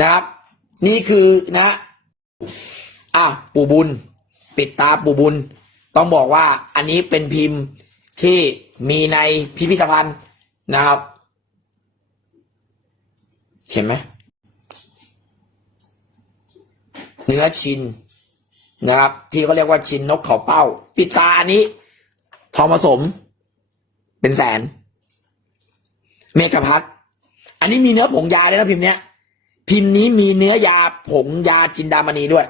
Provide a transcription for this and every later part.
นะครับ นี่คือนะอะปู่บุญ ปิดตาปู่บุญ ต้องบอกว่าอันนี้เป็นพิมพ์ที่มีในพิพิธภัณฑ์นะครับ เห็นไหมเนื้อชินนะครับ ที่เขาเรียกว่าชินนกเขาเป้า ปิดตาอันนี้ ทองผสม เป็นแสน เมกะพัทอันนี้มีเนื้อผงยาด้วยนะพิมพ์เนี้ย พิมพ์นี้มีเนื้อยาผงยาจินดามณีด้วย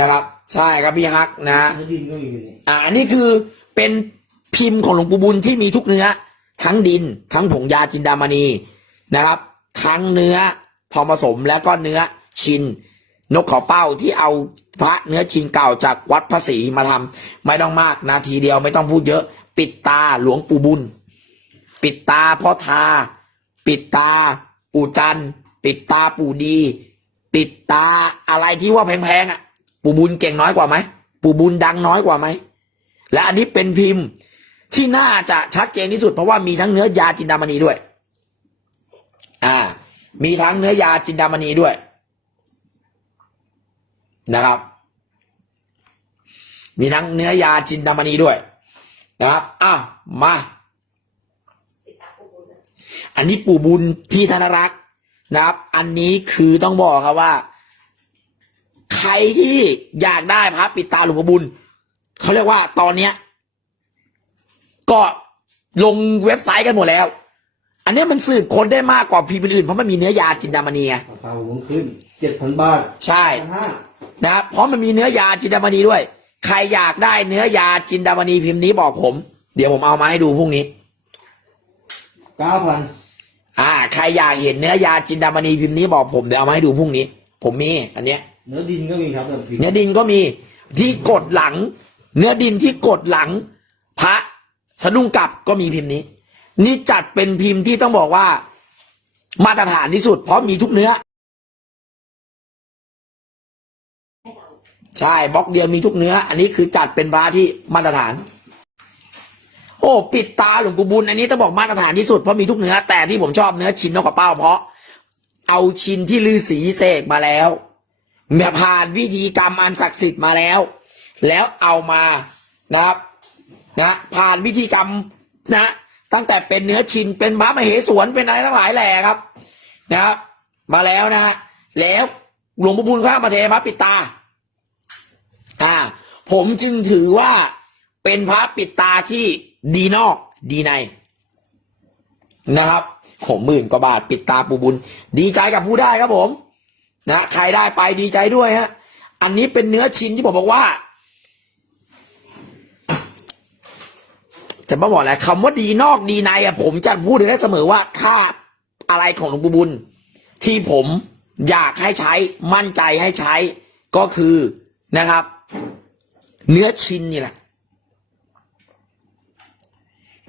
นะครับ ใช่ครับพี่ฮักนะดินก็มีอันนี้คือเป็นพิมพ์ของหลวงปู่บุญที่มีทุกเนื้อ ทั้งดิน ทั้งผงยาจินดามณีนะครับ ทั้งเนื้อทองผสมและก็เนื้อชินนกขาเป้าที่เอาพระเนื้อชินเก่าจากวัดพระศรีมาทำไม่ต้องมากนาทีเดียวไม่ต้องพูดเยอะ ปิดตาหลวงปู่บุญ ปิดตาพ่อทา ปิดตา ปู่จันปิดตาปู่ดี ปิดตาอะไรที่ว่าแพงๆอะ ปู่บุญเก่งน้อยกว่าไหมปู่บุญดังน้อยกว่าไหมและอันนี้เป็นพิมพ์ที่น่าจะชัดเจนที่สุดเพราะว่ามีทั้งเนื้อยาจินดามณีด้วย อ่า มีทั้งเนื้อยาจินดามณีด้วย นะครับ มีทั้งเนื้อยาจินดามณีด้วย นะครับ อ้าวมา อันนี้ปู่บุญพี่ธนรักษ์นะครับ อันนี้คือต้องบอกครับว่า ใครที่อยากได้พระปิดตาหลวงพ่อบุญเขาเรียกว่าตอนเนี้ย ก็ลงเว็บไซต์กันหมดแล้ว อันนี้มันสืบคนได้มากกว่าพิมพ์อื่นเพราะมันมีเนื้อยาจินดามณีไงราคาหวงขึ้นเจ็ดพันบาทใช่พันห้านะครับเพราะมันมีเนื้อยาจินดามณีด้วย ใครอยากได้เนื้อยาจินดามณีพิมพ์นี้บอกผม เดี๋ยวผมเอามาให้ดูพรุ่งนี้ เก้าพันอ่า ใครอยากเห็นเนื้อยาจินดามณีพิมพ์นี้บอกผมเดี๋ยวเอามาให้ดูพรุ่งนี้ ผมมี อันเนี้ย เนื้อดินก็มีครับแต่พิมพ์เนื้อดินก็มีที่กดหลัง เนื้อดินที่กดหลัง พระสะดุ้งกลับก็มีพิมพ์นี้ นี่จัดเป็นพิมพ์ที่ต้องบอกว่า มาตรฐานที่สุด เพราะมีทุกเนื้อ ใช่บล็อกเดียวมีทุกเนื้อ อันนี้คือจัดเป็นพระที่มาตรฐาน โอ้ปิดตาหลวงปู่บุญอันนี้ต้องบอกมาตรฐานที่สุดเพราะมีทุกเนื้อแต่ที่ผมชอบเนื้อชิ้นนกกระเป้าเพราะ เอาชิ้นที่ลือสีเสกมาแล้วแบบผ่านวิธีกรรมอันศักดิ์สิทธิ์มาแล้ว แล้วเอามานะครับนะผ่านวิธีกรรมนะ ตั้งแต่เป็นเนื้อชินเป็นพระมเหสวนเป็นอะไรทั้งหลายแหล่ครับนะครับ มาแล้วนะฮะแล้วหลวงปู่บุญข้ามาเทพระปิดตาอ่าผมจึงถือว่า เป็นพระปิดตาที่ดีนอกดีในนะครับผมหมื่นกว่าบาทปิดตาปูบุญ ดีใจกับผู้ได้ครับผม นะใครได้ไปดีใจด้วยฮะอันนี้เป็นเนื้อชิ้นที่ผมบอกว่า จะมาบอกอะไรคำว่าดีนอกดีในอะผมจะพูดได้เสมอว่าค่าอะไรของหลวงปู่บุญ ที่ผมอยากให้ใช้มั่นใจให้ใช้ก็คือนะครับ เนื้อชิ้นนี่แหละ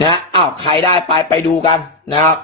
นะอ้าวใครได้ไปไปดูกันนะครับ